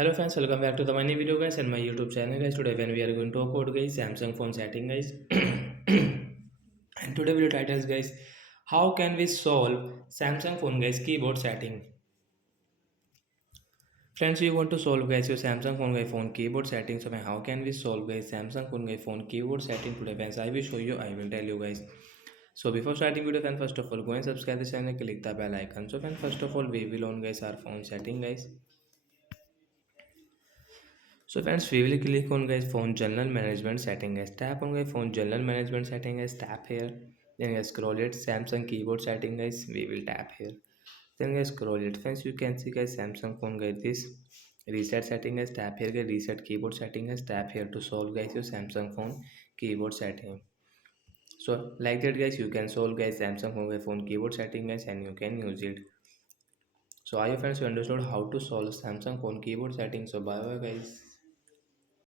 Hello friends, welcome back to the money video guys and my YouTube channel guys. Today when we are going to talk about guys Samsung phone setting guys. And today video titles guys, how can we solve Samsung phone guys keyboard setting? Friends, we want to solve guys your Samsung phone keyboard setting. So how can we solve guys Samsung phone keyboard setting today friends? I will show you. I will tell you guys. So before starting video, friends, first of all go and subscribe the channel, click the bell icon. So friends, first of all we will on guys our phone setting guys. So friends, we will click on guys phone general management setting guys. Tap on guys phone general management setting guys. Tap here. Then guys scroll it. Samsung keyboard setting guys. We will tap here. Then guys scroll it. Friends, you can see guys Samsung phone guys this reset setting guys. Tap here guys reset keyboard setting guys. Tap here to solve guys your Samsung phone keyboard setting. So like that guys, you can solve guys Samsung phone keyboard setting guys, and you can use it. So I hope friends you understood how to solve Samsung phone keyboard setting. So bye bye guys.